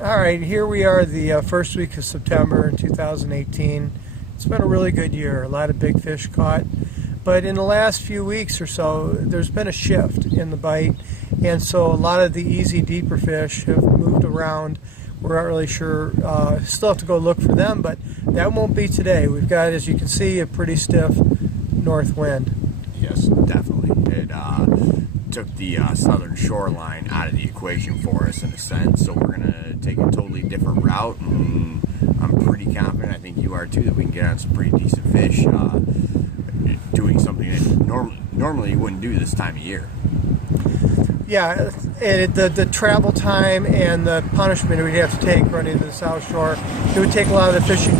All right, here we are the first week of September in 2018. It's been a really good year, a lot of big fish caught. But in the last few weeks or so, there's been a shift in the bite. And so a lot of the easy, deeper fish have moved around. We're not really sure, still have to go look for them, but that won't be today. We've got, as you can see, a pretty stiff north wind. Yes, definitely. It took the southern shoreline out of the equation for us in a sense, so we're going to take a totally different route, and I'm pretty confident, I think you are too, that we can get on some pretty decent fish doing something that normally you wouldn't do this time of year. Yeah, and the travel time and the punishment we'd have to take running to the South Shore, it would take a lot of the fishing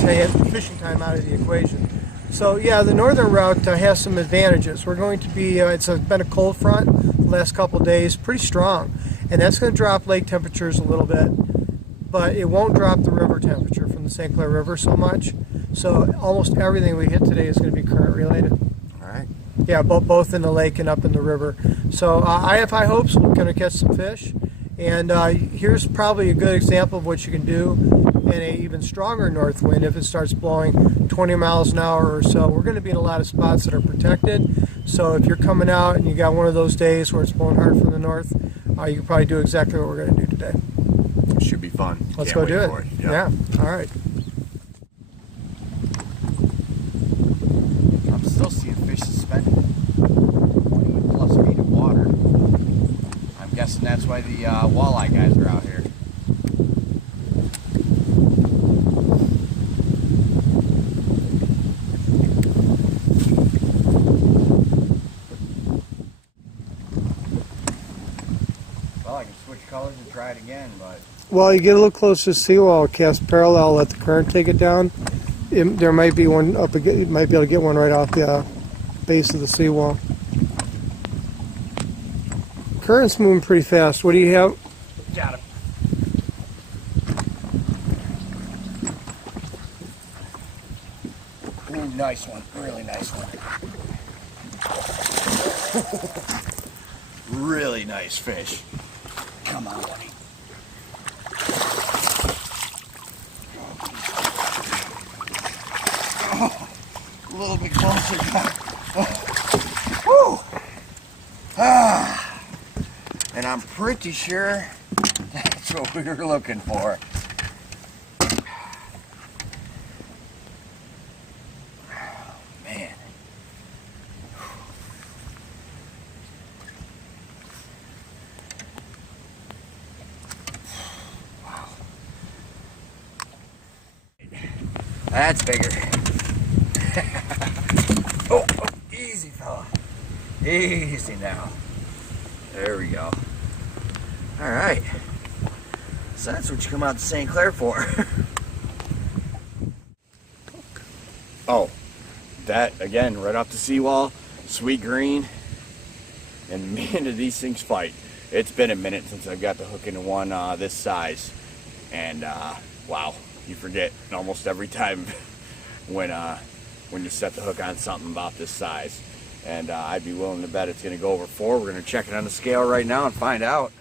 time out of the equation. So yeah, the northern route has some advantages. We're going to be, it's been a cold front the last couple of days, pretty strong, and that's going to drop lake temperatures a little bit, but it won't drop the river temperature from the St. Clair River so much. So almost everything we hit today is going to be current related. All right. Yeah, both in the lake and up in the river. So I have high hopes we're going to catch some fish. And here's probably a good example of what you can do in an even stronger north wind if it starts blowing 20 miles an hour or so. We're going to be in a lot of spots that are protected. So if you're coming out and you got one of those days where it's blowing hard from the north, you can probably do exactly what we're going to do today. Should be fun. Let's Can't go do wait it. for it. Yep. Yeah, all right. I'm still seeing fish suspended 20 plus feet of water. I'm guessing that's why the walleye guys are out here. Well, I can switch colors and try it again, but... Well, you get a little closer to the seawall, cast parallel, let the current take it down. There might be one up again. You might be able to get one right off the base of the seawall. Current's moving pretty fast. What do you have? Got him. Ooh, nice one. Really nice one. Really nice fish. Come on, buddy. Oh, a little bit closer, guy. Oh. Whew. Ah. And I'm pretty sure that's what we were looking for. Man. Wow. That's bigger. Oh, easy, fella. Easy now. There we go. All right. So that's what you come out to St. Clair for. Oh, that again, right off the seawall, sweet green, and man, do these things fight. It's been a minute since I've got the hook into one this size, and wow, you forget almost every time when you set the hook on something about this size. And I'd be willing to bet it's going to go over 4. We're going to check it on the scale right now and find out.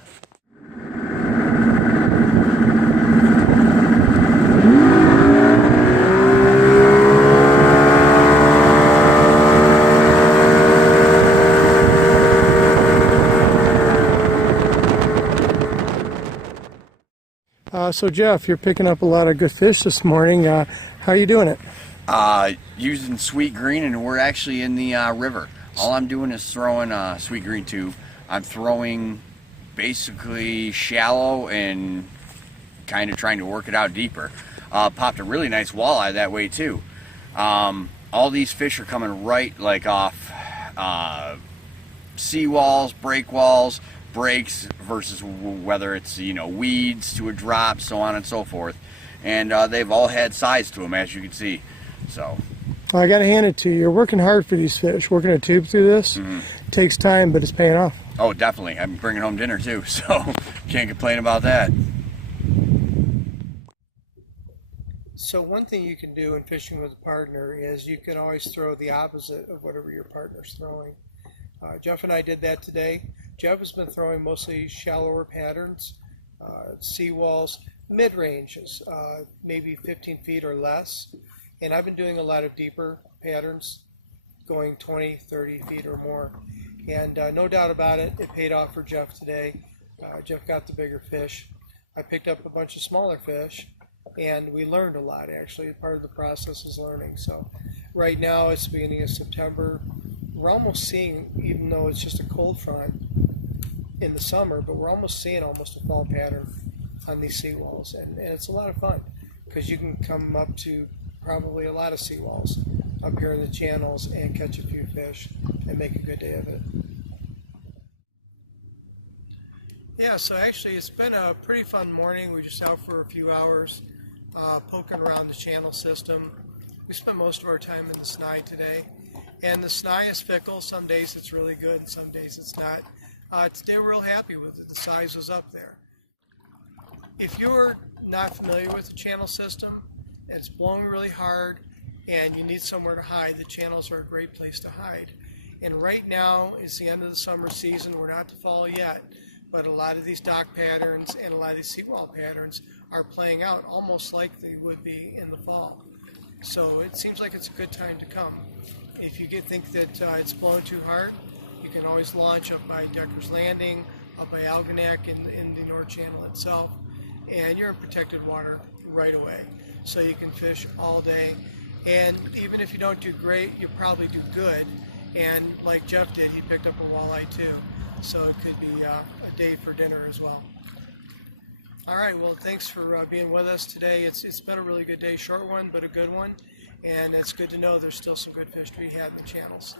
So Jeff, you're picking up a lot of good fish this morning. How are you doing it? Using sweet green, and we're actually in the river. All I'm doing is throwing sweet green tube. I'm throwing basically shallow and kind of trying to work it out deeper. Popped a really nice walleye that way too. All these fish are coming right like off seawalls, break walls, breaks versus whether it's weeds to a drop, so on and so forth. And they've all had size to them, as you can see. So I got to hand it to you. You're working hard for these fish. Working a tube through this takes time, but it's paying off. Oh, definitely. I'm bringing home dinner too, so can't complain about that. So one thing you can do in fishing with a partner is you can always throw the opposite of whatever your partner's throwing. Jeff and I did that today. Jeff has been throwing mostly shallower patterns, seawalls, mid-ranges, maybe 15 feet or less. And I've been doing a lot of deeper patterns, going 20, 30 feet or more. And no doubt about it, it paid off for Jeff today. Jeff got the bigger fish. I picked up a bunch of smaller fish, and we learned a lot, actually. Part of the process is learning. So right now, it's the beginning of September. We're almost seeing, even though it's just a cold front in the summer, but we're almost seeing almost a fall pattern on these seawalls. And it's a lot of fun because you can come up to probably a lot of seawalls up here in the channels and catch a few fish and make a good day of it. Yeah, so actually it's been a pretty fun morning. We're just out for a few hours poking around the channel system. We spent most of our time in the Snai today. And the Snai is fickle. Some days it's really good and some days it's not. Today we're real happy with it. The size was up there. If you're not familiar with the channel system, it's blowing really hard and you need somewhere to hide, the channels are a great place to hide. And right now it's the end of the summer season. We're not to fall yet, but a lot of these dock patterns and a lot of these seawall patterns are playing out almost like they would be in the fall. So it seems like it's a good time to come. If you think that it's blowing too hard, you can always launch up by Decker's Landing, up by Algonac in the North Channel itself, and you're in protected water right away. So you can fish all day. And even if you don't do great, you'll probably do good. And like Jeff did, he picked up a walleye too. So it could be a day for dinner as well. All right, well, thanks for being with us today. It's been a really good day, short one, but a good one. And it's good to know there's still some good fish to be had in the channels.